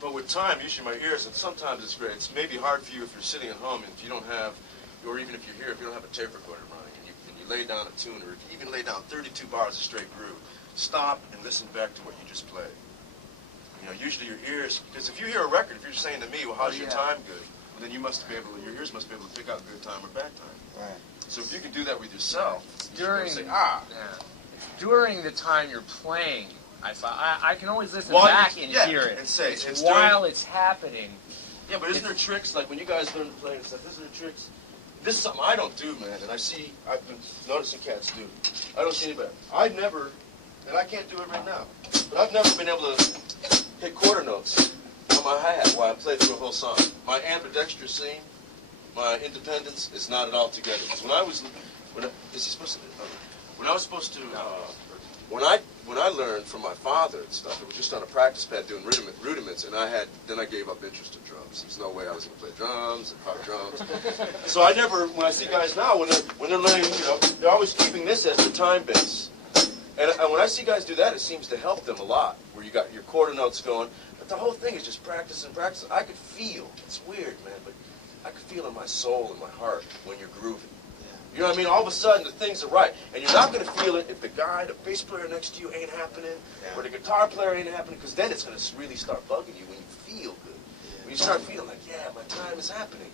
But with time, usually my ears, and sometimes it's great. It's maybe hard for you if you're sitting at home and if you don't have, or even if you're here, if you don't have a tape recorder running, and you lay down a tune, or if you even lay down 32 bars of straight groove, stop and listen back to what you just played. You know, usually your ears, because if you hear a record, if you're saying to me, well, how's your time good? Well, then you must be able to, your ears must be able to pick out good time or bad time. Right. So if you can do that with yourself, during, you say, ah. Yeah. During the time you're playing, I can always listen back and hear it. And say, it's while it's happening. Yeah, but isn't there tricks, like when you guys learn to play and stuff, isn't there tricks? This is something I don't do, man, and I've been noticing cats do. I don't see anybody. I've never, and I can't do it right now, but I've never been able to hit quarter notes on my hi-hat while I play through a whole song. My ambidextrous scene, my independence is not at all together. Because when I was supposed to, when I learned from my father and stuff, it was just on a practice pad doing rudiments, and then I gave up interest in drums. There's no way I was going to play drums and hard drums. So I never, when I see guys now, when they're learning, you know, they're always keeping this as their time base. And when I see guys do that, it seems to help them a lot, where you got your quarter notes going. But the whole thing is just practice and practice. I could feel, it's weird, man, but I could feel in my soul and my heart when you're grooving. You know what I mean? All of a sudden, the things are right. And you're not going to feel it if the bass player next to you ain't happening, or the guitar player ain't happening, because then it's going to really start bugging you when you feel good. When you start feeling like, yeah, my time is happening.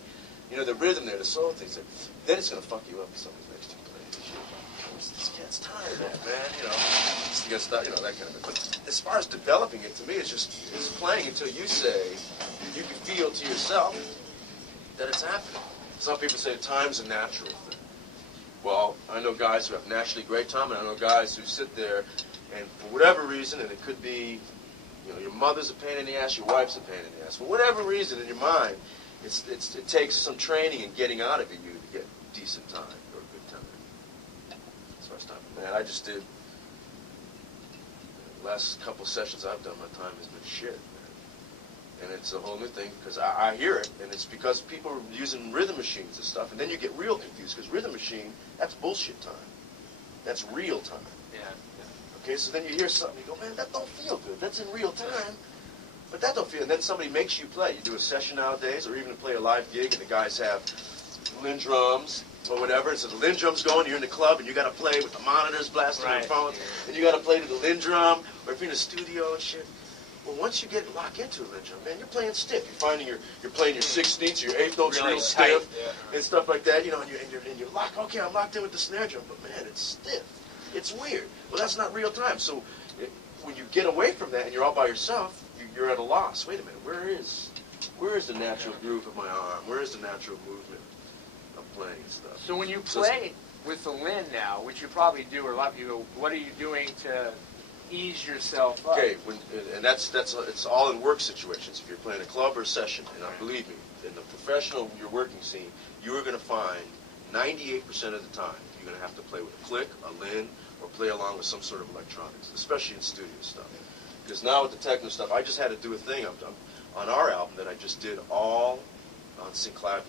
You know, the rhythm there, the soul things, then it's going to fuck you up if somebody's next to you playing this shit. This cat's tired of that, man, you know. You got to start, you know, that kind of thing. But as far as developing it, to me, it's playing until you say, you can feel to yourself that it's happening. Some people say time's a natural thing. Well, I know guys who have naturally great time, and I know guys who sit there, and for whatever reason, and it could be, you know, your mother's a pain in the ass, your wife's a pain in the ass. For whatever reason in your mind, it takes some training and getting out of you to get decent time or good time. As far as time, man, I just did. The last couple sessions I've done, my time has been shit, man. And it's a whole new thing, because I hear it, and it's because people are using rhythm machines and stuff, and then you get real confused, because rhythm machine, that's bullshit time. That's real time. Yeah. Okay, so then you hear something, you go, man, that don't feel good. That's in real time, but that don't feel, and then somebody makes you play. You do a session nowadays, or even play a live gig, and the guys have Lin drums, or whatever, and so the Lin drum's going, you're in the club, and you got to play with the monitors blasting on your phone, and you got to play to the Lin drum, or if you're in a studio and shit. Well, once you get locked into a Lin drum, man, you're playing stiff. You're finding you're playing your 16ths, your 8th notes real stiff, and stuff like that. You know, and you're locked. Okay, I'm locked in with the snare drum, but man, it's stiff. It's weird. Well, that's not real time. So when you get away from that and you're all by yourself, you're at a loss. Wait a minute, where is the natural groove of my arm? Where is the natural movement of playing and stuff? So when you play with the Lin now, which you probably do, or a lot of people, what are you doing to ease yourself up? Okay, and it's all in work situations. If you're playing a club or a session, and believe me, in the professional, your working scene, you are going to find 98% of the time you're going to have to play with a click, a Lin, or play along with some sort of electronics, especially in studio stuff. Because now with the techno stuff, I just had to do a thing on our album that I just did all on synclavier.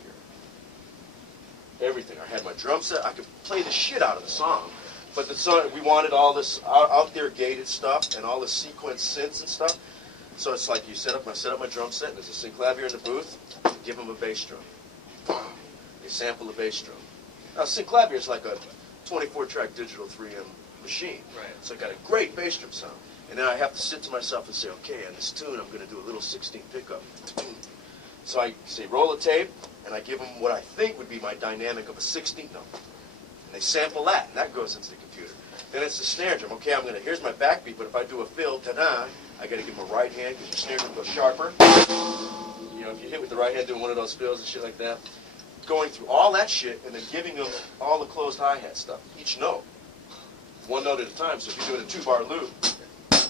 Everything. I had my drum set. I could play the shit out of the song. But the song, we wanted all this out there gated stuff and all the sequence synths and stuff. So it's like I set up my drum set, and there's a synclavier in the booth. Give them a bass drum. They sample a bass drum. Now synclavier is like a 24-track digital 3M machine. Right. So I got a great bass drum sound. And then I have to sit to myself and say, okay, on this tune, I'm going to do a little 16 pickup. So I say, roll a tape, and I give them what I think would be my dynamic of a 16th note. And they sample that, and that goes into the computer. Then it's the snare drum. Okay, here's my backbeat, but if I do a fill, ta-da, I got to give them a right hand, because your snare drum goes sharper. You know, if you hit with the right hand doing one of those fills and shit like that, going through all that shit, and then giving them all the closed hi-hat stuff, each note, one note at a time. So if you're doing a 2-bar loop,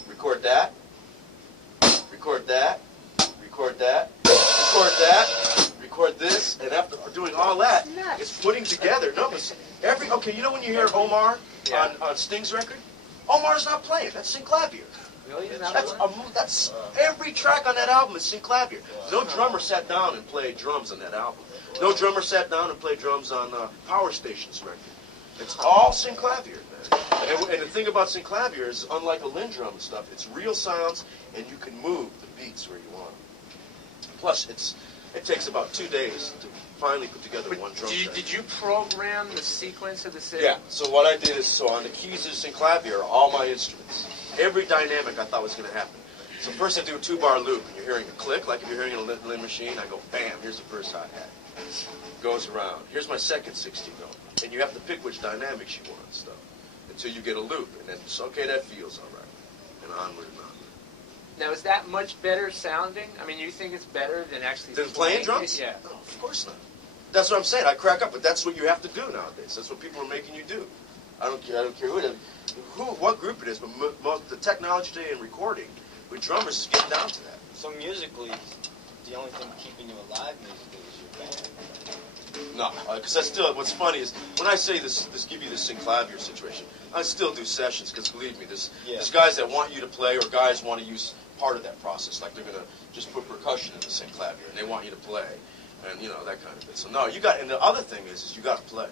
record that, record that, record that, record that, record this, and after doing all that, it's putting together numbers. Okay, you know when you hear Omar on Sting's record? Omar's not playing. That's synclavier. Really? That's every track on that album is synclavier. No drummer sat down and played drums on that album. No drummer sat down and played drums on Power Station's record. It's all synclavier, man. And the thing about synclavier is, unlike a Lin drum and stuff, it's real sounds, and you can move the beats where you want them. Plus, it takes about 2 days to finally put together one drum set. Did you program the sequence of the signal? Yeah. So what I did is, so on the keys of the synclavier are all my instruments. Every dynamic I thought was going to happen. So first I do a 2-bar loop, and you're hearing a click, like if you're hearing a Lin machine. I go, bam, here's the first hi-hat. Goes around. Here's my second 16 note. And you have to pick which dynamics you want and stuff until you get a loop. And then, it's okay, that feels all right. And onward and onward. Now, is that much better sounding? I mean, you think it's better than actually playing drums? Yeah. No, of course not. That's what I'm saying. I crack up, but that's what you have to do nowadays. That's what people are making you do. I don't care who it is, what group it is, but the technology today in recording with drummers is getting down to that. So musically, the only thing keeping you alive musically is your band. No, because I still, what's funny is, when I say this give you this synclavier situation, I still do sessions, because believe me, there's guys that want you to play, or guys want to use part of that process, like they're going to just put percussion in the synclavier, and they want you to play, and you know, that kind of thing. So no, you got, and the other thing is you got to play.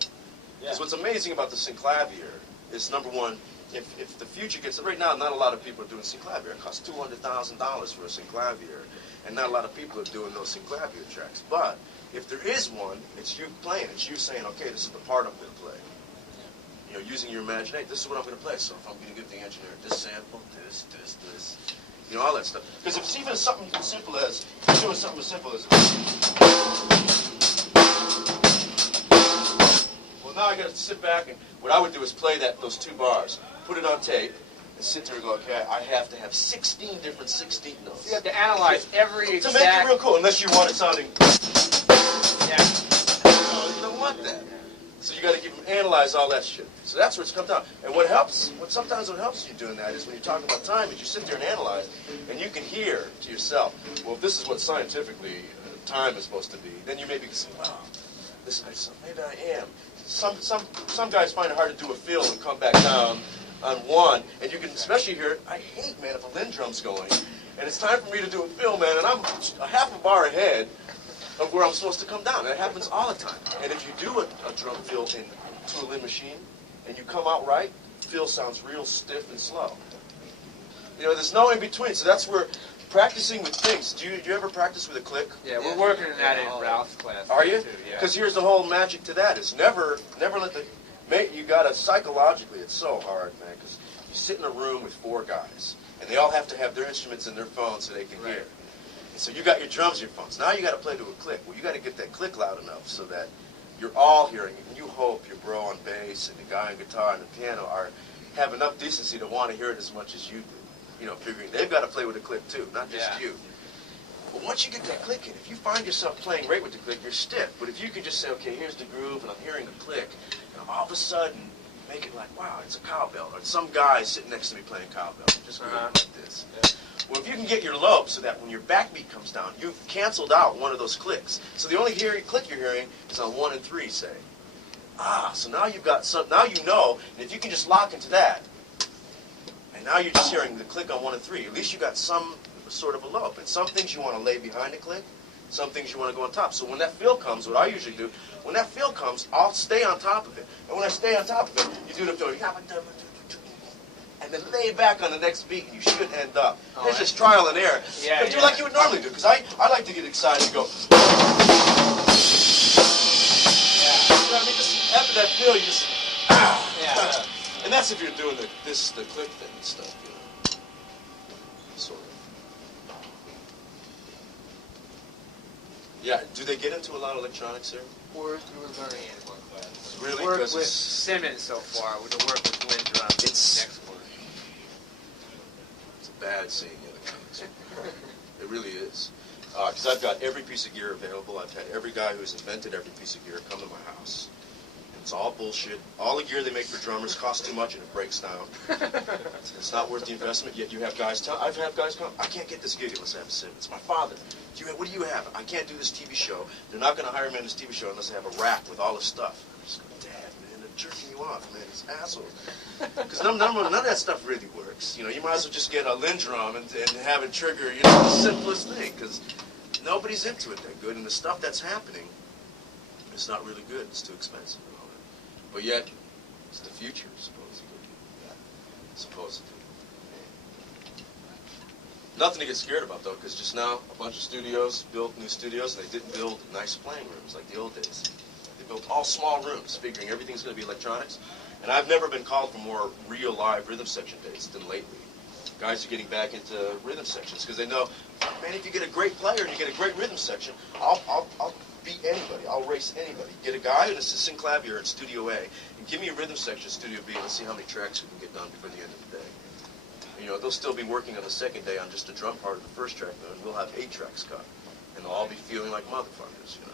Because what's amazing about the synclavier is, number one, if the future gets, right now, not a lot of people are doing synclavier. It costs $200,000 for a synclavier, and not a lot of people are doing those synclavier tracks. But if there is one, it's you playing. It's you saying, okay, this is the part I'm going to play. You know, using your imagination. This is what I'm going to play. So if I'm going to give the engineer this sample, this, you know, all that stuff. Because if it's even something as simple as, doing something as simple as, well, now I got to sit back, and what I would do is play those 2 bars, put it on tape, and sit there and go, okay, I have to have 16 different 16th notes. So you have to analyze every exact... To make it real cool, unless you want it sounding... Yeah. No, you don't want that. So you got to analyze all that shit. So that's where it's come down. And what sometimes helps you doing that is when you're talking about time, is you sit there and analyze, and you can hear to yourself, well, if this is what scientifically time is supposed to be, then you maybe can say, wow, maybe I am. Some guys find it hard to do a fill and come back down on one, and you can especially hear it. I hate, man, if a Lin drum's going, and it's time for me to do a fill, man, and I'm a half a bar ahead of where I'm supposed to come down. That happens all the time. And if you do a drum fill into a Lin machine, and you come out right, fill sounds real stiff and slow. You know, there's no in between. So that's where practicing with things. Do you ever practice with a click? Yeah, we're working on that in Ralph's class. Are you? Too, yeah. Because here's the whole magic to that: is never let the mate. You gotta psychologically. It's so hard, man. Because you sit in a room with 4 guys, and they all have to have their instruments in their phones so they can hear. And so you got your drums in your phones. Now you got to play to a click. Well, you got to get that click loud enough so that you're all hearing it. And you hope your bro on bass and the guy on guitar and the piano have enough decency to want to hear it as much as you do. You know, figuring they've got to play with a click too, not just you. But once you get that click in, if you find yourself playing right with the click, you're stiff. But if you can just say, okay, here's the groove, and I'm hearing the click, and all of a sudden make it like, wow, it's a cowbell, or some guy sitting next to me playing cowbell, just groove like this. Well, if you can get your lobe so that when your backbeat comes down, you've canceled out one of those clicks. So the only click you're hearing is on 1 and 3, say. So now you've got some, now you know, and if you can just lock into that, and now you're just hearing the click on 1 and 3, at least you got some sort of a lobe. And some things you want to lay behind the click, some things you want to go on top. So when that fill comes, what I usually do, when that fill comes, I'll stay on top of it. And when I stay on top of it, you do the fill, and then lay back on the next beat, and you should end up. It's just trial and error. But do like you would normally do, because I like to get excited and go. You know what I mean? Just after that fill, you just and that's if you're doing the click thing and stuff, you know. Sort of. Yeah. Do they get into a lot of electronics here? We're learning it in one class. Really? We work with Simmons so far. We're going to work with Lin drums next quarter. It's bad seeing electronics. It really is. Because I've got every piece of gear available. I've had every guy who's invented every piece of gear come to my house. It's all bullshit. All the gear they make for drummers costs too much and it breaks down. It's not worth the investment. Yet you have guys I've had guys come, I can't get this gig unless I have a sim. It's my father. What do you have? I can't do this TV show. They're not going to hire me on this TV show unless I have a rack with all this stuff. I'm just going, Dad, man, they're jerking you off, man. These assholes. Because none of that stuff really works. You know, you might as well just get a Lin drum and have it trigger, you know, the simplest thing. Because nobody's into it that good. And the stuff that's happening is not really good. It's too expensive. But yet, it's the future, supposedly. Nothing to get scared about though, because just now a bunch of studios built new studios, and they didn't build nice playing rooms like the old days. They built all small rooms, figuring everything's going to be electronics. And I've never been called for more real live rhythm section dates than lately. Guys are getting back into rhythm sections because they know, man, if you get a great player and you get a great rhythm section, I'll beat anybody. I'll race anybody. Get a guy and a synclavier in Studio A, and give me a rhythm section in Studio B, and let's see how many tracks we can get done before the end of the day. You know, they'll still be working on the second day on just the drum part of the first track, though, and we'll have 8 tracks cut, and they'll all be feeling like motherfuckers, you know.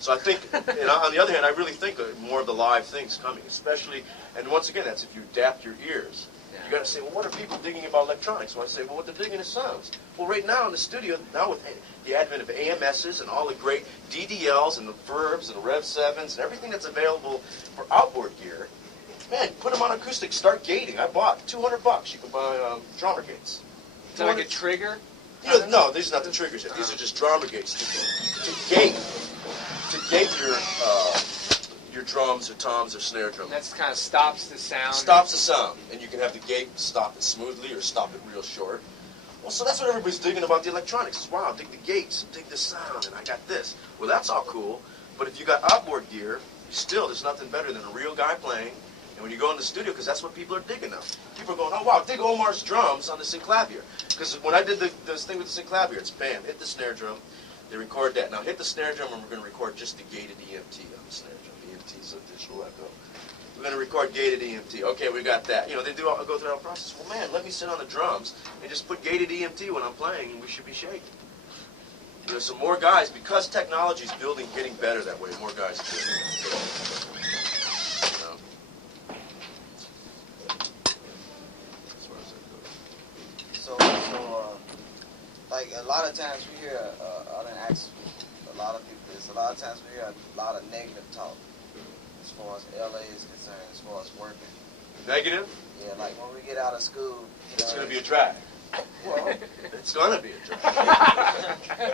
So I think, and on the other hand, I really think more of the live things coming, especially, and once again, that's if you adapt your ears. You got to say, well, what are people digging about electronics? Well, I say, well, what they're digging is sounds. Well, right now in the studio, now with the advent of AMSs and all the great DDLs and the Verbs and the Rev 7s and everything that's available for outboard gear, man, put them on acoustic, start gating. I bought $200. You can buy drummer gates. Is that like a trigger? You know, no, these are not the triggers yet. These are just drummer gates to gate your drums or toms or snare drum. That kind of stops the sound. Stops the sound, and you can have the gate stop it smoothly or stop it real short. Well, so that's what everybody's digging about the electronics. Is, wow, dig the gates, and dig the sound, and I got this. Well, that's all cool, but if you got outboard gear, still, there's nothing better than a real guy playing. And when you go in the studio, because that's what people are digging now. People are going, oh, wow, dig Omar's drums on the synclavier. Because when I did this thing with the synclavier, it's bam, hit the snare drum. They record that. Now hit the snare drum, and we're going to record just the gated EMT on the snare drum. EMT is a digital echo. We're going to record gated EMT. Okay, we got that. You know, they go through that whole process. Well, man, let me sit on the drums and just put gated EMT when I'm playing, and we should be shaking. You know, so more guys, because technology is getting better that way, more guys do it. Like a lot of times we hear, I done ask a lot of people this, a lot of times we hear a lot of negative talk as far as LA is concerned, as far as working. Negative? Yeah, like when we get out of school. It's going to be a drag. Well, it's going to be a drag.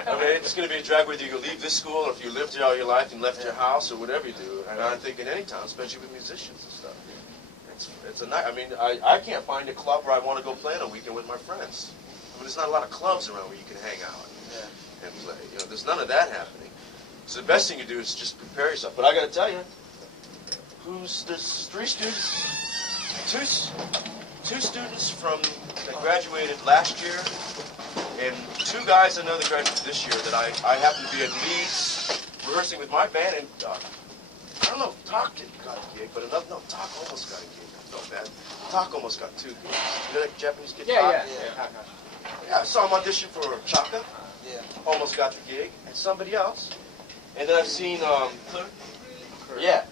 I mean, it's going to be a drag whether you leave this school or if you lived here all your life and left your house or whatever you do. And I think in any town, especially with musicians and stuff, it's a night. I mean, I can't find a club where I want to go play on a weekend with my friends. I mean, there's not a lot of clubs around where you can hang out and play. You know, there's none of that happening. So the best thing you do is just prepare yourself. But I got to tell you, there's 3 students, two students that graduated last year, and 2 guys I know that graduated this year that I happen to be at Leeds rehearsing with my band, and I don't know if Talk got a gig, but Talk almost got a gig. I felt bad. Talk almost got 2 gigs. You know that Japanese kid? Yeah. Yeah, I saw him audition for Chaka. Yeah. Almost got the gig. And somebody else. And then I've seen, yeah.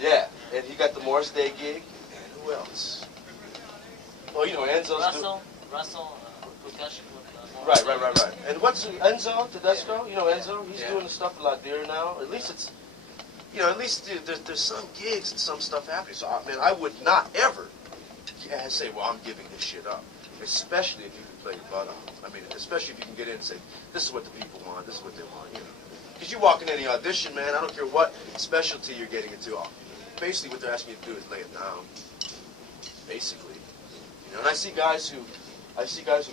Yeah, and he got the Morris Day gig. And who else? Well, you know, Enzo's Russell, percussion with Right. And what's Enzo Tedesco? You know Enzo? He's doing the stuff a lot there now. At least it's, you know, at least there's some gigs and some stuff happening. So, man, I would not ever say, well, I'm giving this shit up. Especially if you can play your butt off. I mean, especially if you can get in and say, this is what the people want, this is what they want, you know. Because you walk in any audition, man, I don't care what specialty you're getting into. Basically, what they're asking you to do is lay it down. Basically. You know, and I see guys who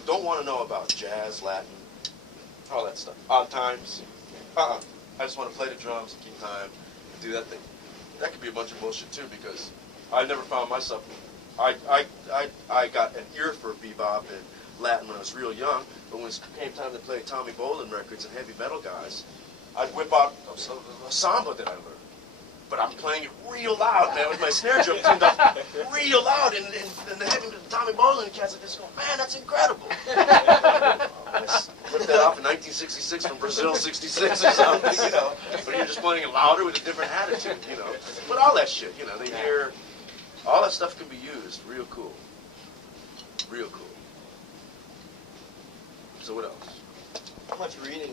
don't want to know about jazz, Latin, all that stuff. Odd times. I just want to play the drums and keep time and do that thing. That could be a bunch of bullshit, too, because I never found myself... I got an ear for bebop and Latin when I was real young, but when it came time to play Tommy Bolin records and heavy metal guys, I'd whip out a samba that I learned. But I'm playing it real loud, man, with my snare drum tuned up real loud, and the heavy Tommy Bolin cats are just going, man, that's incredible. I ripped that off in 1966 from Brazil 66 or something, you know, but you're just playing it louder with a different attitude, you know. But all that shit, you know, they hear... All that stuff can be used. Real cool. Real cool. So what else? How much reading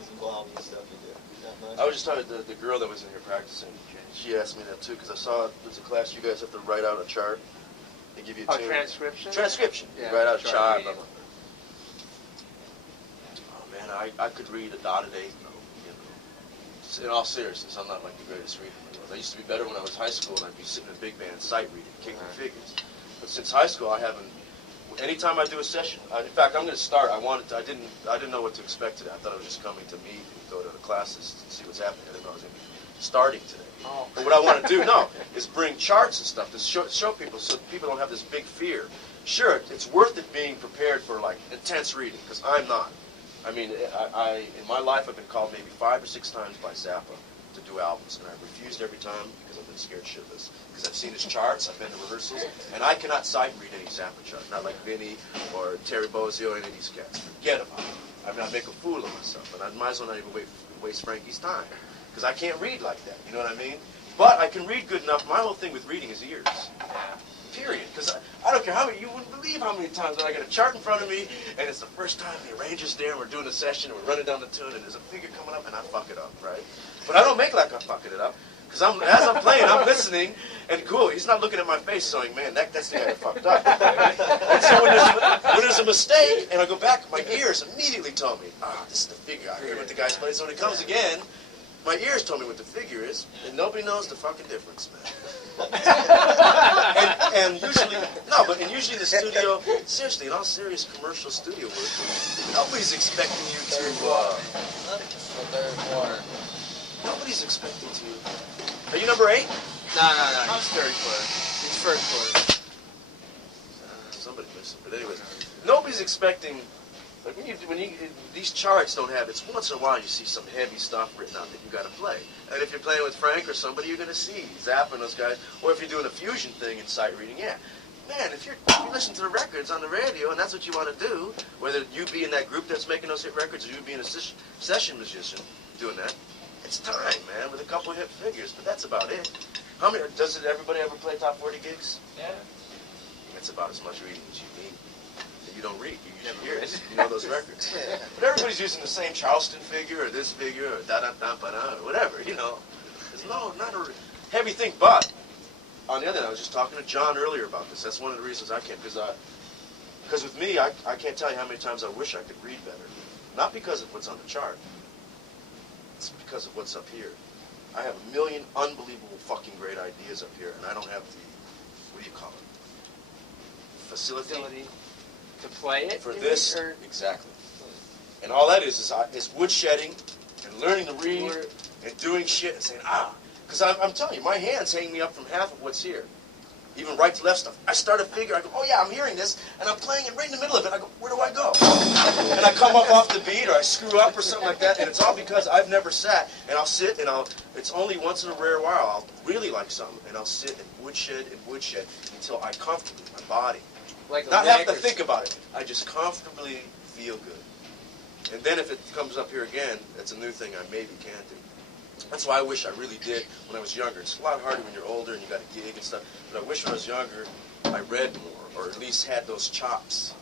is involved in the stuff you do? Not much? I was just talking to the girl that was in here practicing. She asked me that too, because I saw there's a class you guys have to write out a chart. They give you a tune. Transcription? Transcription. Yeah, you write out a chart. reading. Oh man, I could read a dotted eighth note. You know. In all seriousness, I'm not like the greatest reader. I used to be better when I was high school, and I'd be sitting in a big band sight reading, kicking figures. But since high school, I haven't, anytime I do a session, in fact, I'm going to start. I didn't know what to expect today. I thought I was just coming to meet and go to the classes to see what's happening. I didn't know I was going to be starting today. Oh. But what I want to do, is bring charts and stuff to show people so people don't have this big fear. Sure, it's worth it being prepared for like intense reading, because I'm not. I mean, I in my life I've been called maybe 5 or 6 times by Zappa to do albums, and I've refused every time because I've been scared shitless. Because I've seen his charts, I've been to rehearsals, and I cannot sight read any Zappa chart. Not like Vinny or Terry Bozzio or any of these cats. Forget about it. I mean, I make a fool of myself, and I might as well not even waste Frankie's time, because I can't read like that. You know what I mean? But I can read good enough. My whole thing with reading is ears. Period. Because I don't care how many, you wouldn't believe how many times that I get a chart in front of me, and it's the first time the arranger's there, and we're doing a session, and we're running down the tune, and there's a figure coming up, and I fuck it up, right? But I don't make like I'm fucking it up, because as I'm playing, I'm listening, and cool, he's not looking at my face saying, man, that's the guy that fucked up. And so when there's a mistake, and I go back, my ears immediately tell me, this is the figure. I hear what the guy's playing. So when it comes again, my ears told me what the figure is, and nobody knows the fucking difference, man. and usually the studio, seriously, in all serious commercial studio work, nobody's expecting you to, nobody's expecting to, are you number 8? No, he's third quarter. He's first quarter. Somebody missed it, but anyways, nobody's expecting. Like these charts don't have, it's once in a while you see some heavy stuff written out that you got to play. And if you're playing with Frank or somebody, you're going to see Zappa and those guys. Or if you're doing a fusion thing in sight reading, yeah. Man, if you listen to the records on the radio and that's what you want to do, whether you be in that group that's making those hit records or you being a session musician doing that, it's time, man, with a couple hit figures. But that's about it. How many? Does everybody ever play top 40 gigs? Yeah. That's about as much reading as you need. You don't read, you usually hear it. You know those records. But everybody's using the same Charleston figure or this figure or da-da-da-ba-da or whatever, you know. There's not a heavy thing. But, on the other hand, I was just talking to John earlier about this. That's one of the reasons I can't, because with me, I can't tell you how many times I wish I could read better. Not because of what's on the chart. It's because of what's up here. I have a million unbelievable fucking great ideas up here, and I don't have the, what do you call it? Facility. To play it? For this, exactly. And all that is woodshedding and learning to read and doing shit and saying, because I'm telling you, my hands hang me up from half of what's here. Even right to left stuff. I start a figure, I go, oh yeah, I'm hearing this, and I'm playing it right in the middle of it. I go, where do I go? And I come up off the beat, or I screw up or something like that, and it's all because I've never sat, and I'll sit, and it's only once in a rare while, I'll really like something, and I'll sit and woodshed until I comfortably, my body, like not have to think about it. I just comfortably feel good. And then if it comes up here again, that's a new thing I maybe can do. That's why I wish I really did when I was younger. It's a lot harder when you're older and you got a gig and stuff. But I wish when I was younger, I read more, or at least had those chops.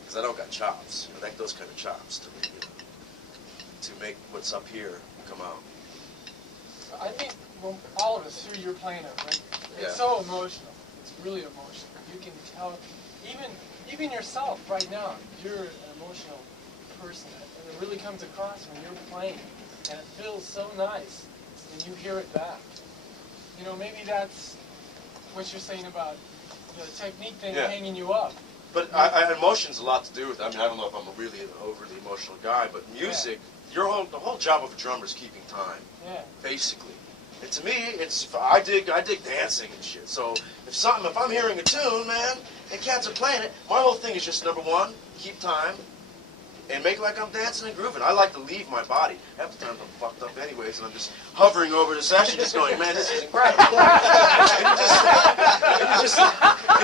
Because I don't got chops. You know, like those kind of chops to make what's up here come out. I think all of us through your playing it, right? It's Yeah. so emotional. It's really emotional. You can tell, even yourself right now, you're an emotional person, and it really comes across when you're playing, and it feels so nice, and you hear it back. You know, maybe that's what you're saying about the technique thing hanging you up. But emotion's a lot to do with it. I mean, I don't know if I'm a really an overly emotional guy, but music, the whole job of a drummer is keeping time, basically. And to me, I dig dancing and shit. So if I'm hearing a tune, man, and cats are playing it, my whole thing is just number one, keep time, and make like I'm dancing and grooving. I like to leave my body. Half the time I'm fucked up anyways, and I'm just hovering over the session, just going, man, this is incredible. and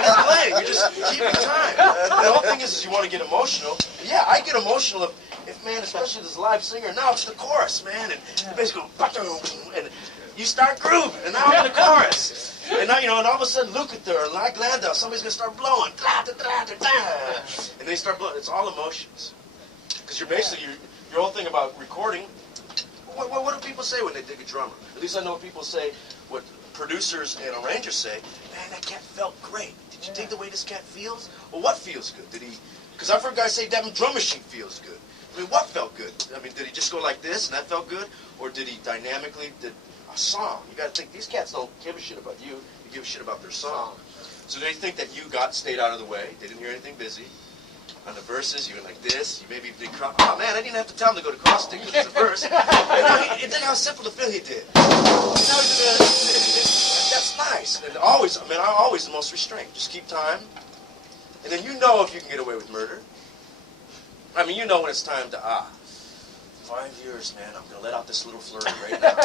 you're playing, you're just keeping time. And the whole thing is you want to get emotional. Yeah, I get emotional if man, especially this live singer. Now it's the chorus, man, and the bass goes, and you start grooving, and now I'm in the chorus. And now, and all of a sudden, Lukather or like Landau, somebody's going to start blowing. And they start blowing. It's all emotions. Because you're basically, your whole thing about recording, what do people say when they dig a drummer? At least I know what people say, what producers and arrangers say, man, that cat felt great. Did you dig the way this cat feels? Well, what feels good? Because I've heard guys say, that drum machine feels good. I mean, what felt good? I mean, did he just go like this and that felt good? Or did he dynamically, a song? You got to think, these cats don't give a shit about you. They give a shit about their song. So they think that you stayed out of the way. They didn't hear anything busy. On the verses, you went like this. You maybe did cross. Oh man, I didn't have to tell him to go to cross stick because it's a verse. And think how simple the fill he did. That's nice. And always, I mean, I'm always the most restrained. Just keep time. And then you know if you can get away with murder. I mean, you know when it's time to 5 years, man, I'm going to let out this little flurry right now.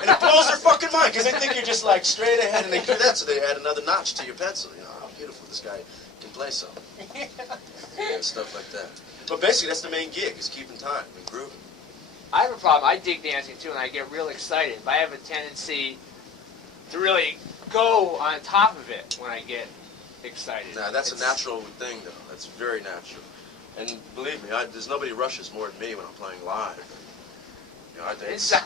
And it blows their fucking mind because they think you're just like straight ahead and they do that, so they add another notch to your pencil. You know, how beautiful this guy can play some. And stuff like that. But basically, that's the main gig, is keeping time and grooving. I have a problem. I dig dancing too, and I get real excited. But I have a tendency to really go on top of it when I get excited. Nah, that's a natural thing, though. That's very natural. And believe me, there's nobody rushes more than me when I'm playing live. You know,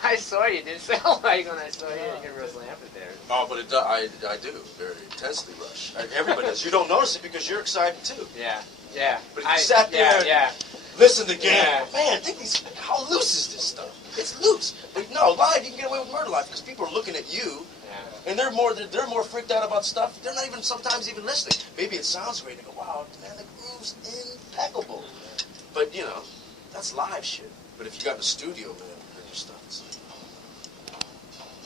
I saw you. It didn't sound like when I saw you. I get real lamping there. Oh, but I do very intensely rush. Everybody does. You don't notice it because you're excited too. Yeah, yeah. But if you sat there and listened again, man, think how loose is this stuff? It's loose. But no, live you can get away with murder life because people are looking at you. And they're more freaked out about stuff. They're not even sometimes even listening. Maybe it sounds great. They go, wow, man, the groove's impeccable. But you know, that's live shit. But if you got in the studio, man, heard your stuff. It's like,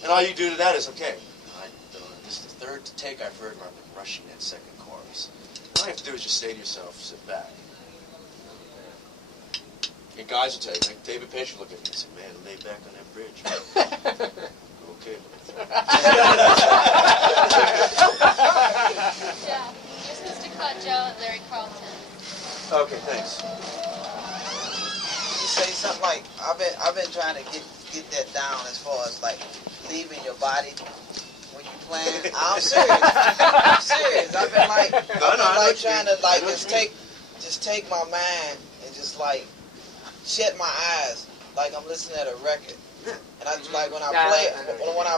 and all you do to that is, okay, this is the third take I've heard where I've been rushing that second chorus. All you have to do is just say to yourself, sit back. And guys will tell you, like David Page will look at me and say, man, lay back on that bridge. Okay. Yeah, here's Mr. Joe at Larry Carlton. Okay, thanks. You say something like, I've been trying to get that down as far as like leaving your body when you playing. I'm serious. I'm serious. I've been like, trying to like just take my mind and just like shut my eyes like I'm listening to a record. And I like when I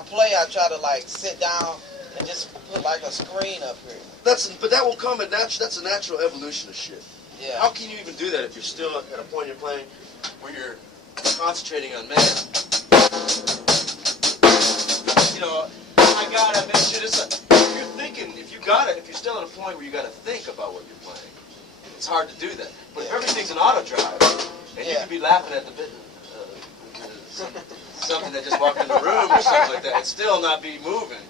play, I try to like sit down and just put like a screen up here. But that will come that's a natural evolution of shit. Yeah. How can you even do that if you're still at a point you're playing where you're concentrating on man? You know, I gotta make sure this. If you're thinking, if you're still at a point where you gotta think about what you're playing, it's hard to do that. But if everything's an auto drive, and you can be laughing at the bit. Something that just walked in the room or something like that, and still not be moving.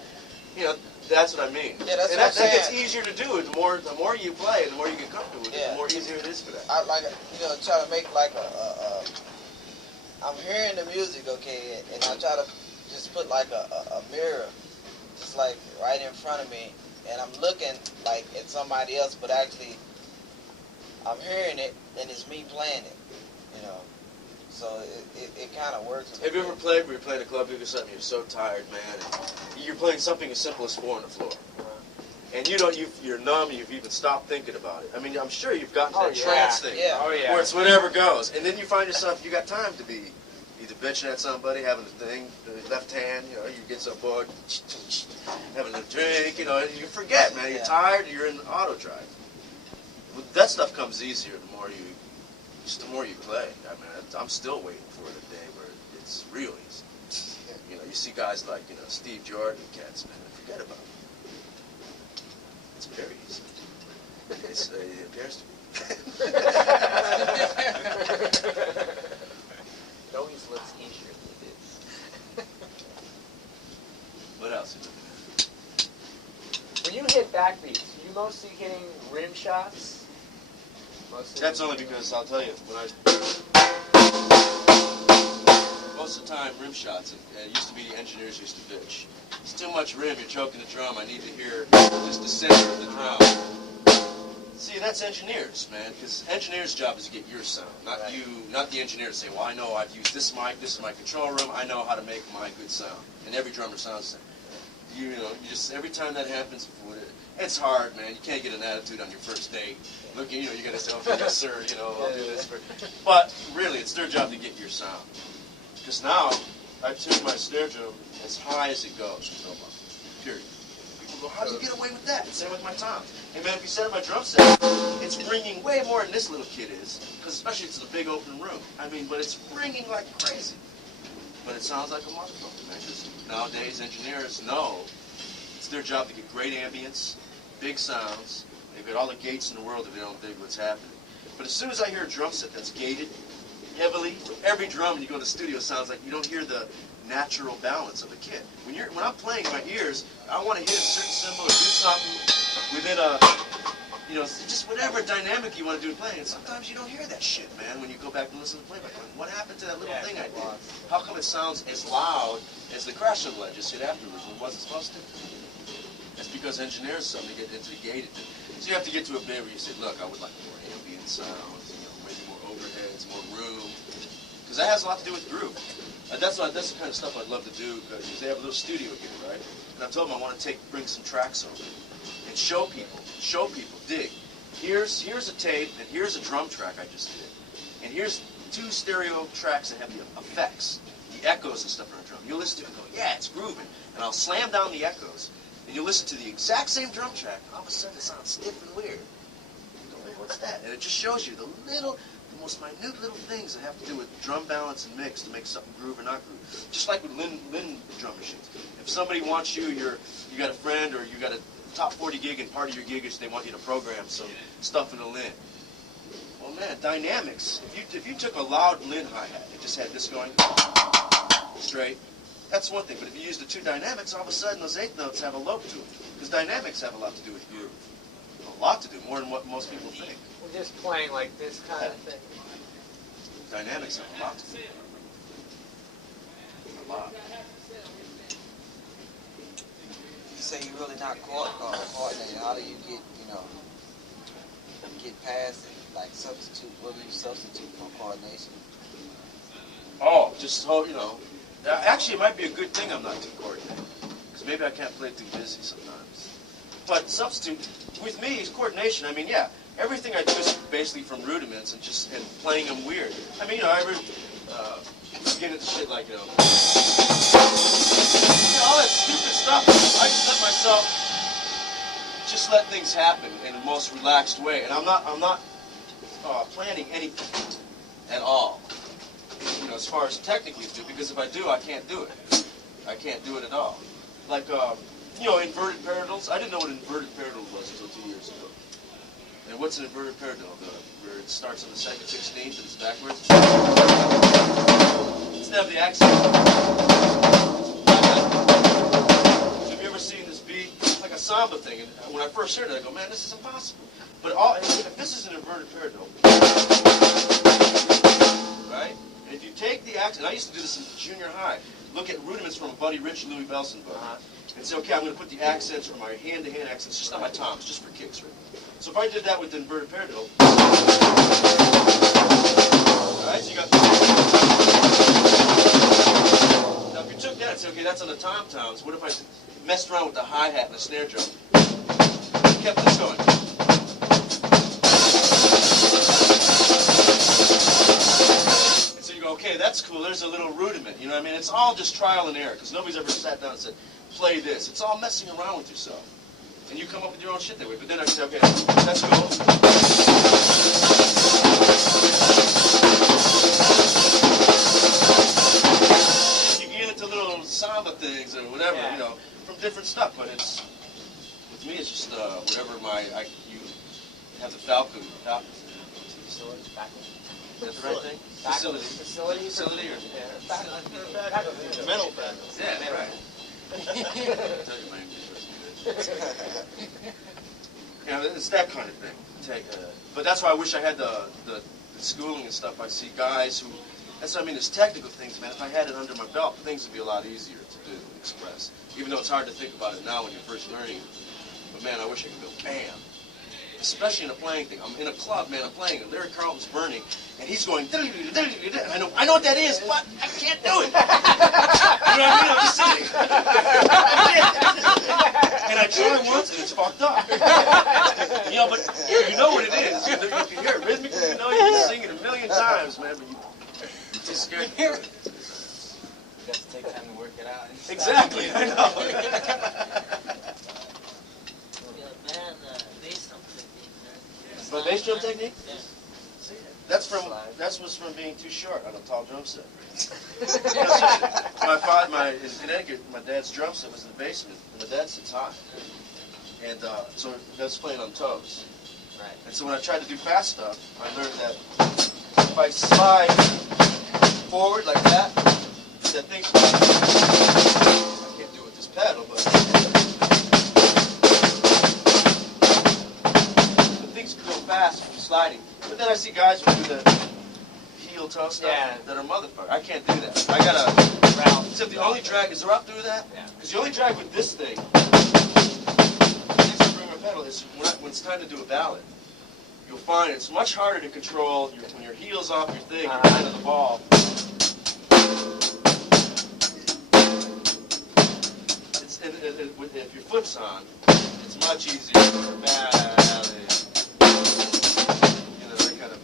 You know, that's what I mean. Yeah, that's and what that gets easier to do. The more you play, the more you get comfortable with it, the more easier it is for that. I like, try to make like I'm hearing the music, okay, and I try to just put like a mirror, just like right in front of me, and I'm looking like at somebody else, but actually I'm hearing it, and it's me playing it, you know. So it kind of works. Have you ever played where you're playing a club gig or something, you're so tired, man, and you're playing something as simple as 4 on the floor, and you're numb, you've even stopped thinking about it. I mean, I'm sure you've gotten that trance thing, where it's whatever goes, and then you find yourself, you got time to be either bitching at somebody, having the thing, the left hand, you know, you get so bored, having a drink, you know, and you forget, man, you're tired, you're in auto drive. That stuff comes easier the more you play. I mean, I'm still waiting for the day where it's real easy. You know, you see guys like, you know, Steve Jordan and cats, man, forget about it. It's very easy. It appears to be. It always looks easier than it is. What else? When you hit backbeats, are you mostly hitting rim shots? That's only because, I'll tell you, most of the time, rim shots, and it used to be engineers used to bitch. It's too much rim, you're choking the drum, I need to hear just the center of the drum. See, that's engineers, man, because engineers' job is to get your sound, not the engineer to say, well, I know I've used this mic, this is my control room, I know how to make my good sound. And every drummer sounds the same. You know, every time that happens, it's hard, man. You can't get an attitude on your first date. Look, you know, you gotta say, okay, yes, sir, you know, I'll do this for. But really, it's their job to get your sound. Because now, I tune my snare drum as high as it goes. No muffler. Period. People go, how do you get away with that? Same with my toms. Hey, man, if you set up my drum set, it's ringing way more than this little kid is. Because especially it's a big open room. I mean, but it's ringing like crazy. But it sounds like a motherfucker, man. Because nowadays, engineers know it's their job to get great ambience, big sounds. They've got all the gates in the world if they don't dig what's happening. But as soon as I hear a drum set that's gated heavily, every drum when you go to the studio sounds like you don't hear the natural balance of the kit. When I'm playing in my ears, I want to hit a certain cymbal or do something within a, you know, just whatever dynamic you want to do in playing. And sometimes you don't hear that shit, man, when you go back and listen to playback. What happened to that little thing I did? How come it sounds as loud as the crash cymbal I just hit afterwards when it wasn't supposed to? That's because engineers suddenly get into gated. So you have to get to a bit where you say, look, I would like more ambient sound, you know, maybe more overheads, more room. Because that has a lot to do with groove. That's the kind of stuff I'd love to do, because they have a little studio here, right? And I told them I want to bring some tracks over and show people, dig. Here's a tape, and here's a drum track I just did. And here's 2 stereo tracks that have the effects, the echoes and stuff on a drum. You'll listen to it and go, yeah, it's grooving. And I'll slam down the echoes. And you listen to the exact same drum track, and all of a sudden it sounds stiff and weird. You go, hey, what's that? And it just shows you the most minute little things that have to do with drum balance and mix to make something groove or not groove. Just like with Lin drum machines. If somebody wants you got a friend or you got a top 40 gig and part of your gig is they want you to program some stuff in a Lin. Well, man, dynamics. If you took a loud Lin hi-hat and just had this going straight, that's one thing, but if you use the 2 dynamics, all of a sudden those 8th notes have a lope to it. Because dynamics have a lot to do with groove. A lot to do, more than what most people think. We're just playing like this kind of thing. Dynamics have a lot to do. A lot. You say you're really not coordinated. How do you get past it? Like substitute, what do you substitute for coordination? Oh, just so, you know. Actually, it might be a good thing I'm not too coordinated. Because maybe I can't play too busy sometimes. But substitute, with me, is coordination. I mean, yeah, everything I do is basically from rudiments and playing them weird. I mean, you know, I get into shit like, all that stupid stuff. I just let things happen in the most relaxed way. And I'm not planning anything at all. You know, as far as technically do, because if I do, I can't do it. I can't do it at all. Like, you know, inverted paradiddles. I didn't know what an inverted paradiddle was until 2 years ago. And what's an inverted paradiddle? Where it starts on the 2nd 16th and it's backwards. Instead of the accent. So have you ever seen this beat? It's like a samba thing. And when I first heard it, I go, man, this is impossible. But if this is an inverted paradiddle, right? And if you take the accent, I used to do this in junior high, look at rudiments from a Buddy Rich Louis Bellson book, and say, okay, I'm going to put the accents or my hand-to-hand accents, just on my toms, just for kicks, right? So if I did that with the inverted paradiddle, all right, so you got, now if you took that and said, okay, that's on the tom-toms, what if I messed around with the hi-hat and the snare drum, kept this going? Okay, that's cool, there's a little rudiment, you know what I mean? It's all just trial and error, because nobody's ever sat down and said, play this. It's all messing around with yourself. And you come up with your own shit that way. But then I say, okay, that's cool. You get into little samba things or whatever, you know, from different stuff, but it's, with me, it's just whatever you have the Falcon. Facility? Faculty? Is that the right thing? Facility. Facility or? The mental faculty. Yeah, right. I'll tell you my English wasn't good. Yeah, it's that kind of thing. But that's why I wish I had the schooling and stuff. I see guys who, that's what I mean, there's technical things, man. If I had it under my belt, things would be a lot easier to do and express. Even though it's hard to think about it now when you're first learning it. But man, I wish I could go, bam. Especially in a playing thing. I'm in a club, man, I'm playing, and Larry Carlton's burning, and he's going, and I know what that is, but I can't do it. You know what I mean? I'm just sitting. And I try once, and it's fucked up. You know, but you know what it is. You can hear it rhythmically, you know, you can sing it a million times, man, but you're too scared to hear it. You got to take time to work it out. Exactly, I know. But bass drum technique? Yeah. That was from being too short on a tall drum set. in Connecticut, my dad's drum set was in the basement, and my dad sits high. And so that's playing on toes. Right. And so when I tried to do fast stuff, I learned that if I slide forward like that thing's I can't do it with this pedal, but the things go fast from sliding. But then I see guys who do the heel toe stuff that are motherfuckers. I can't do that. I gotta round. Except the only drag is the route through that. Because the only drag with this thing, pedal is when it's time to do a ballad. You'll find it's much harder to control when your heel's off your thing, you're kind of the ball. If your foot's on, it's much easier for a ballad. You know, that kind of.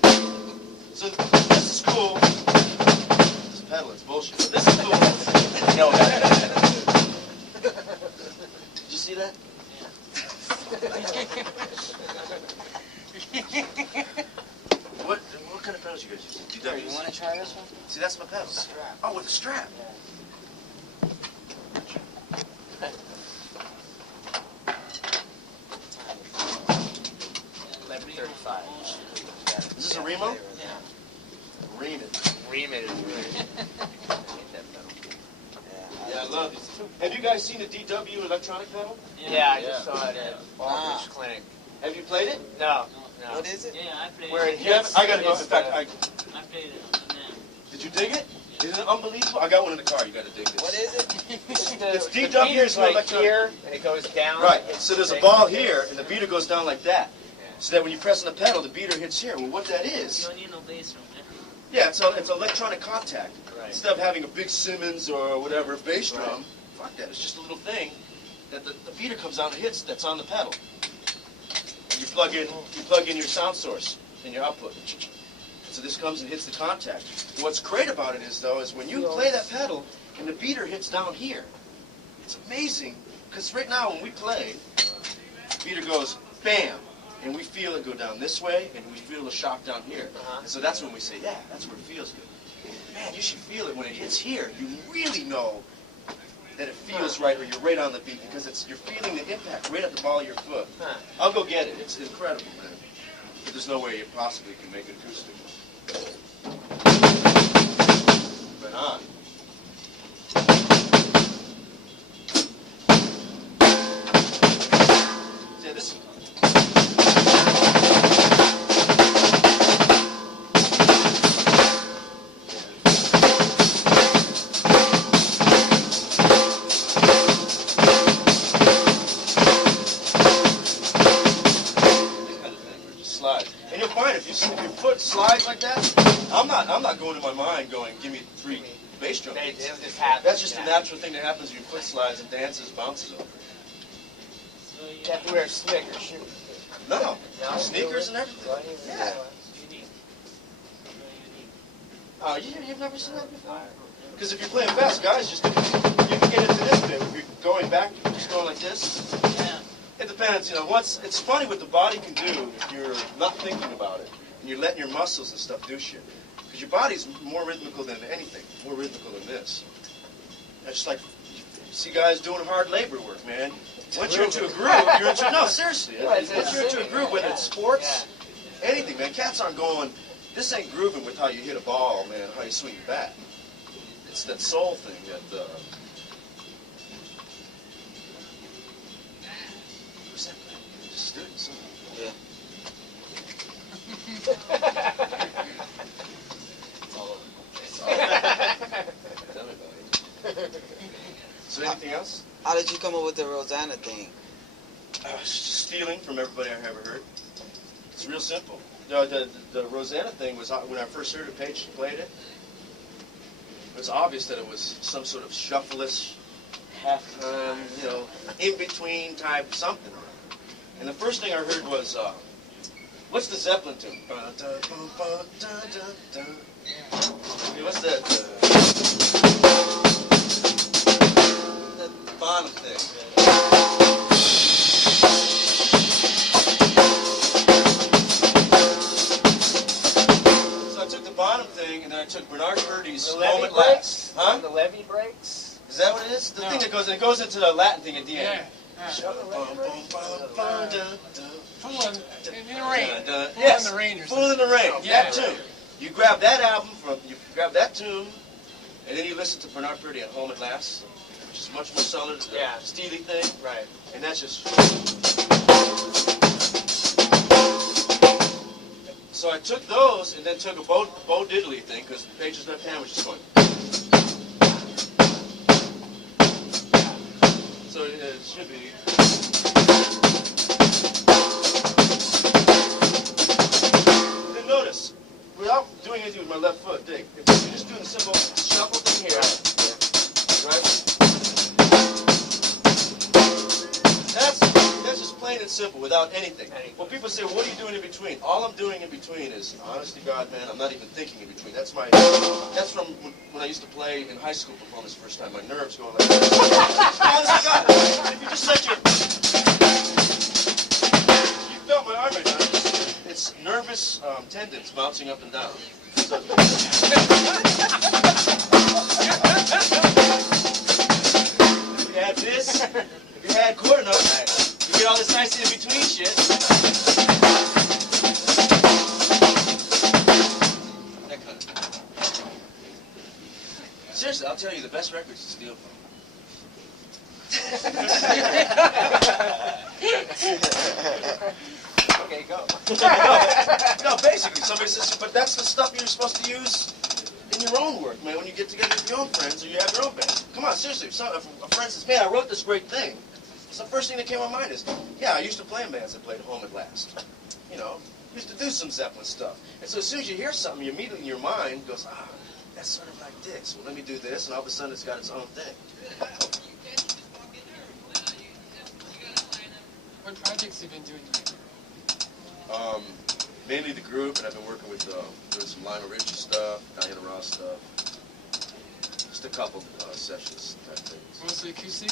So this is cool. This pedal is bullshit. But this is cool. No, did you see that? What kind of pedals you guys use? DWs? You want to try this one? See, that's my pedal. Strap. Oh, with a strap. 1135. Is this a Remo? Yeah. Ream it is really. Yeah, I love these. Have you guys seen the DW electronic pedal? Yeah, I just saw it at Aldridge Clinic. Have you played it? No. What is it? Yeah, I played Where it. it You haven't? I gotta go. In it's fact, I played it. did you dig it? Isn't it unbelievable? I got one in the car. You gotta dig this. What is it? It's the DW beater's is like electronic. here, and it goes down. Right. It's So there's a thing. ball here, and the beater goes down like that. So that when you press on the pedal, the beater hits here. Well, what that is? You don't need no bass drum, man. Yeah, it's electronic contact. Right. Instead of having a big Simmons or whatever bass drum, fuck that. It's just a little thing that the beater comes out and hits. That's on the pedal. And you plug in your sound source and your output. So this comes and hits the contact. And what's great about it is when you play that pedal and the beater hits down here, it's amazing. Because right now when we play, the beater goes bam, and we feel it go down this way, and we feel the shock down here. And so that's when we say, yeah, that's where it feels good. Man, you should feel it when it hits here. You really know that it feels right, or you're right on the beat, because you're feeling the impact right at the ball of your foot. I'll go get it. It's incredible, man. But there's no way you possibly can make it acoustic. Right on. Yeah, this. And you'll find if your foot slides like that, I'm not going to my mind going, give me 3 bass drum beats. That's just a natural thing that happens when your foot slides and dances, bounces over. You have to wear Snickers. No, sneakers and everything. Yeah. Oh, you've never seen that before? Because if you're playing fast, guys, you can get into this bit. If you're going back, just going like this. It depends, it's funny what the body can do if you're not thinking about it, and you're letting your muscles and stuff do shit. Because your body's more rhythmical than anything, more rhythmical than this. It's just like, you see guys doing hard labor work, man. Once you're into a groove, no, seriously. Once you're into a groove, whether it's sports, anything, man. Cats aren't going, this ain't grooving with how you hit a ball, man, how you swing your bat. It's that soul thing that, just do it, son. Yeah. It's all over. It's all over. Tell me about it. So anything else? How did you come up with the Rosanna thing? Stealing from everybody I've ever heard. It's real simple. The Rosanna thing was when I first heard it, Paige played it. It was obvious that it was some sort of shuffleish, half-time, in-between type something. And the first thing I heard was, what's the Zeppelin tune? What's that? That bottom thing. So I took the bottom thing thing, and then I took Bernard Purdy's The levee Moment breaks? Last. Huh? The levee breaks? Is that what it is? The No. thing that goes into the Latin thing at the end. Fool in the rain. Yes, in the Rain or Fool in the Rain. Yeah. That tune. You grab that album you grab that tune, and then you listen to Bernard Purdy at Home at Last, which is much more solid, steely thing, Right. and that's just. So I took those and then took a Bo Diddley thing because Page's left hand was just going. So it should be. Then notice, without doing anything with my left foot, dig. If you're just doing a simple shuffle thing here, right? That's just plain and simple, without anything. When people say, "What are you doing in between?" All I'm doing in between is, honest to God, man, I'm not even thinking in between. That's from when I used to play in high school performance the first time. My nerves going like this. Honest to God, if you just set you felt my arm right now. It's nervous tendons bouncing up and down. If you had this, if you had core enough, you get all this nice in between shit. That kind of thing. Seriously, I'll tell you, the best records to steal from. Okay, go. No, basically, somebody says, but that's the stuff you're supposed to use in your own work, man, when you get together with your own friends or you have your own band. Come on, seriously, if a friend says, man, I wrote this great thing, so the first thing that came to my mind is, yeah, I used to play in bands that played Home at Last. You know, used to do some Zeppelin stuff. And so as soon as you hear something, you immediately in your mind goes, that's sort of like this. Well, let me do this, and all of a sudden it's got its own thing. What projects have you been doing? Mainly the group, and I've been working with doing some Lionel Richie stuff, Diana Ross stuff. Just a couple sessions type things. Mostly acoustic?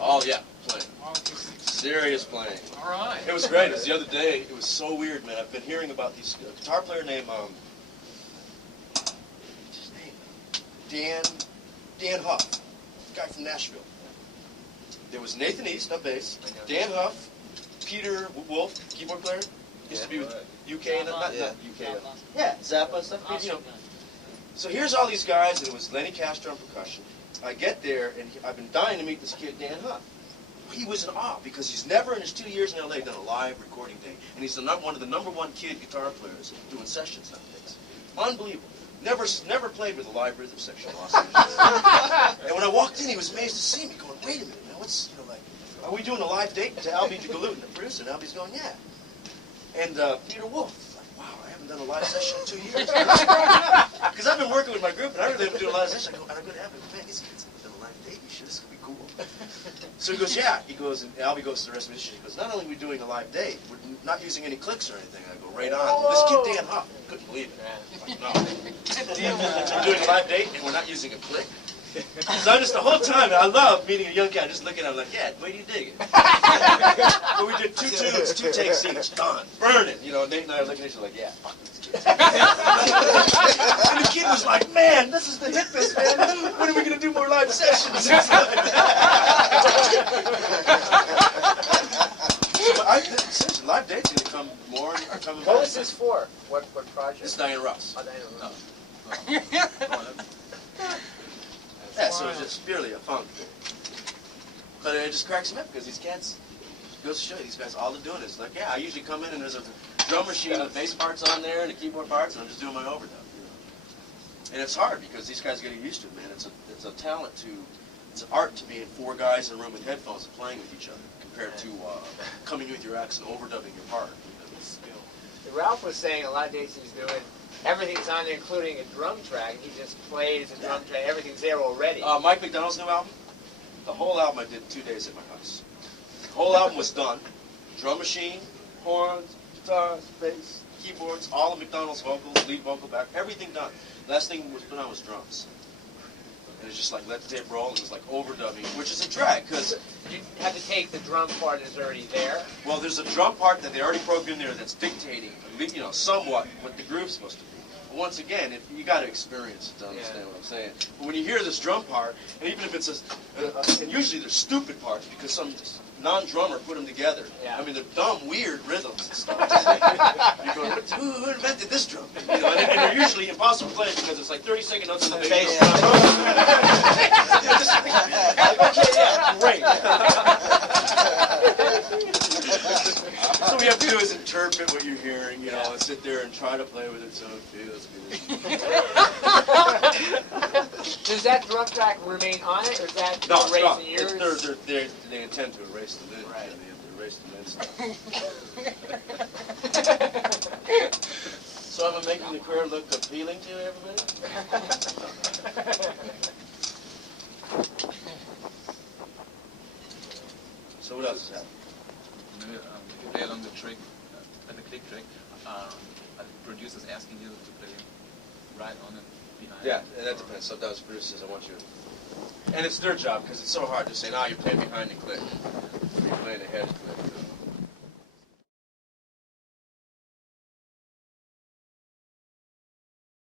Oh yeah, playing. All acoustic. Serious playing. All right. It was great. It was the other day. It was so weird, man. I've been hearing about these guitar player named what's his name? Dan Huff, guy from Nashville. There was Nathan East on bass, Dan Huff, Peter Wolf, keyboard player. Used to be with UK, not UK. Yeah, Zappa and stuff. You know. So here's all these guys, and it was Lenny Castro on percussion. I get there, and I've been dying to meet this kid, Dan Huff. He was in awe because he's never in his 2 years in LA done a live recording day, and he's one of the #1 kid guitar players doing sessions nowadays. Unbelievable. Never played with a live rhythm section in Los Angeles. And when I walked in, he was amazed to see me, going, "Wait a minute, man, what's like? Are we doing a live date to Albie DeGalutin, the producer?" And Albie's going, "Yeah." And Peter Wolf, like, "Wow, I haven't done a live session in 2 years." Because I've been working with my group, and I really haven't done a live session. And I go to Albie, "Man, these kids haven't done a live date. You should. This could be cool." So he goes, "Yeah." He goes, and Albie goes to the rest of the mission. He goes, "Not only are we doing a live date, we're not using any clicks or anything." I go, "Right on." Well, this kid Dan Huff, couldn't believe it. Like, no. We're doing a live date, and we're not using a click. So I'm just the whole time, I love meeting a young guy, just looking at him like, "Yeah, way do you dig it?" But we did 2 tunes, 2 takes each, done, burning. You know, Nate and I are looking at each other like, "Yeah, fuck these kids." And the kid was like, "Man, this is the hippest, man. When are we going to do more live sessions?" Seriously, live dates are going to come more and are coming What back. was this for? What project? It's Diana Ross. Oh, Diana Ross. Yeah, so it's just purely a funk thing. But it just cracks me up because these cats, goes to show you, these guys, all they're doing is like, yeah, I usually come in and there's a drum machine with bass parts on there and the keyboard parts, and I'm just doing my overdub. You know? And it's hard because these guys get used to it, man. It's a talent it's an art to being 4 guys in a room with headphones and playing with each other compared to coming in with your axe and overdubbing your part. You know, it's skill. Ralph was saying a lot of days he's doing, everything's on there, including a drum track. He just plays a drum track. Everything's there already. Mike McDonald's new album? The whole album I did in 2 days at my house. The whole album was done. Drum machine, horns, guitars, bass, keyboards, all of McDonald's vocals, lead vocal back, everything done. Last thing was put on was drums. And it's just like let the tape roll, and it was like overdubbing, which is a drag, because you have to take the drum part that's already there. well, there's a drum part that they already programmed in there that's dictating, you know, somewhat what the groove's supposed to be. once again, you got to experience it to understand what I'm saying. But when you hear this drum part, and even if it's and usually they're stupid parts because some non-drummer put them together. Yeah. I mean, they're dumb, weird rhythms and stuff. You're going, who invented this drum? You know, and they're usually impossible to play because it's like 30-second notes in the bass drum. Okay, yeah, great. So what you have to do is interpret what you're hearing, you know, and sit there and try to play with it so it feels good. Does that drum track remain on it, or is that No, it's not. erasing yours? They intend to erase the lid. Right. Yeah, they have to erase the lid stuff. So am I making the career look appealing to everybody? So what else is happening? If you play along the trick, the click track, are the producers asking you to play right on and behind? Yeah, and that depends. Sometimes producers, I want you, and it's their job because it's so hard to say, "No, you're playing behind the click, you're playing ahead of the click."